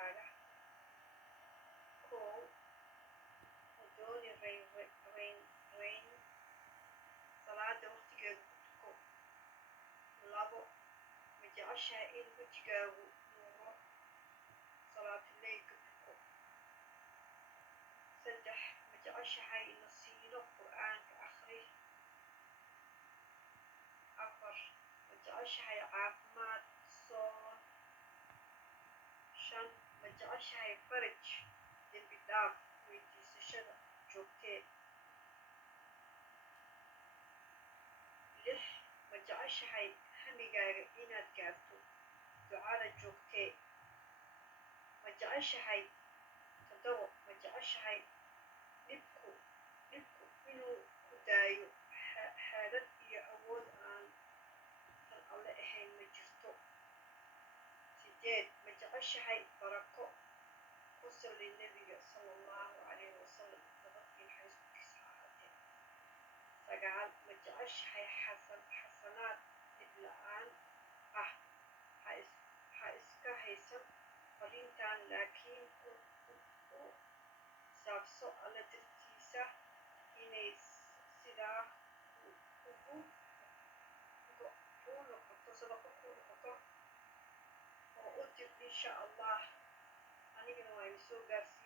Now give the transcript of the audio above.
iimaankaaga. Kow, u dooni rayn salaada waqtigeeda ku tuko. Labo, ma jeceshahay in wejigaagu nuuro salaatuleylka tuko. Saddex, ma jeceshahay nasiino qur'aanka akhri. Afar, ma jeceshahay caafimaad soon. Shan, ma jeceshahay faraj dembi dhaaf weydiisashada joogtee. Lix, ma jeceshahay hamigaaga inaad gaarto ducada joogtee. Ma jeceshahay toddobo, ma jeceshahay dhibku inuu ku daayo xeelad iyo awood aan tan alle ahayn ma jirto. Sideed, ma jeceshahay barako ku salli nebiga sallallahu calayhi wasallam nabadii naxariis ha ahaatee. Sagaal, ma jeceshahay xasanaad dhib la'aan ah. Ha iska haysan fariintan laakiin u saabso alle dartiisa inay sidaa sadaqo kuu noqoto oo u dir insha allah anigana waa idin soo gaarsiin